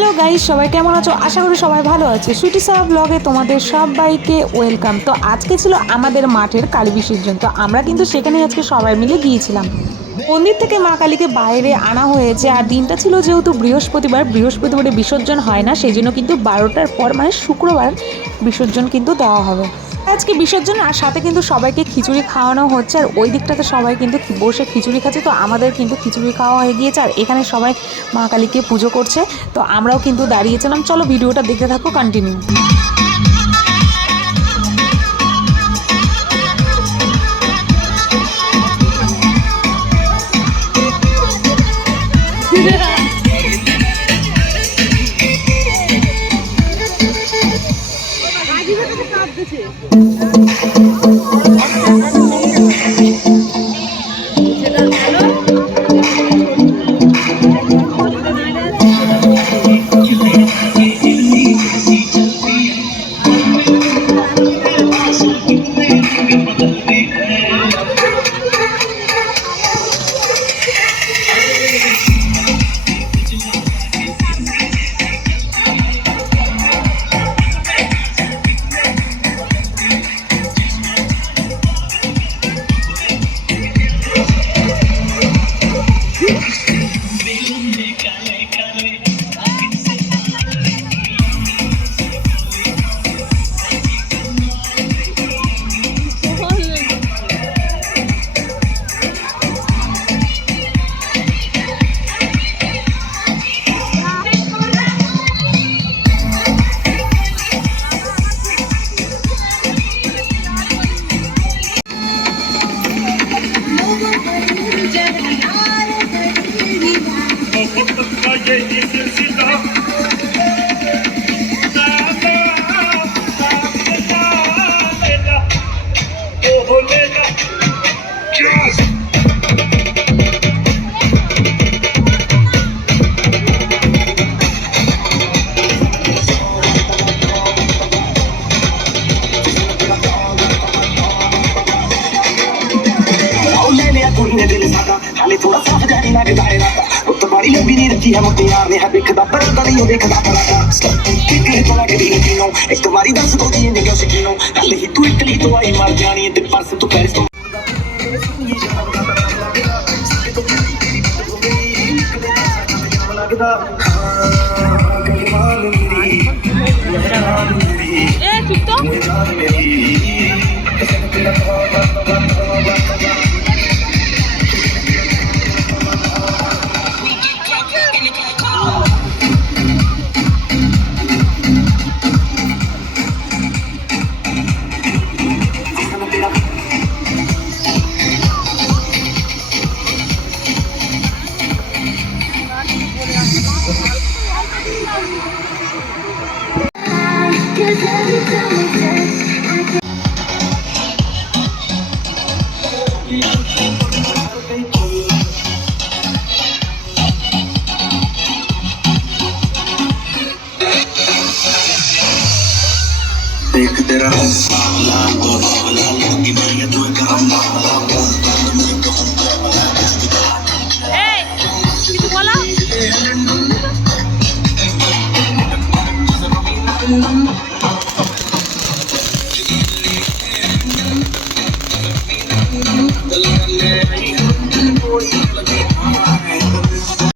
Hello guys, সবাই কেমন আছো? আশা করি সবাই ভালো আছে। সুইটি সাহা ব্লগে তোমাদের সবাইকে ওয়েলকাম। তো আজকে ছিল আমাদের মাঠের কালী বিসর্জন। তো আমরা কিন্তু সেখানে আজকে সবাই মিলে গিয়েছিলাম। মন্দির থেকে মা কালীকে বাইরে আনা হয়েছে, আর দিনটা ছিল যেহেতু বৃহস্পতিবারে বিসর্জন হয় না, সেই জন্য কিন্তু 12টার পর মানে শুক্রবার বিসর্জন কিন্তু দেওয়া হবে। আজকে বিসর্জন, আর সাথে কিন্তু সবাইকে খিচুড়ি খাওয়ানো হচ্ছে। আর ওই দিকটাতে সবাই কিন্তু বসে খিচুড়ি খাচ্ছে। তো আমাদের কিন্তু খিচুড়ি খাওয়া হয়ে গিয়েছে, আর এখানে সবাই মা কালীকে পুজো করছে। তো আমরাও কিন্তু দাঁড়িয়েছিলাম। চলো ভিডিওটা দেখতে থাকো, কন্টিনিউ। थोड़ा सा जानी ना दायरा तो बड़ी लंबी नहीं रखी है मुझे यार ने है देखदा पर नहीं हो देखदा कितने तो लगे नहीं तीनों एक तुम्हारी 10 तो दी निगाह से कीनो कल ही तू इटली तो आई मार जानी है पर से तो पेरिस तो लगदा ए चुप तो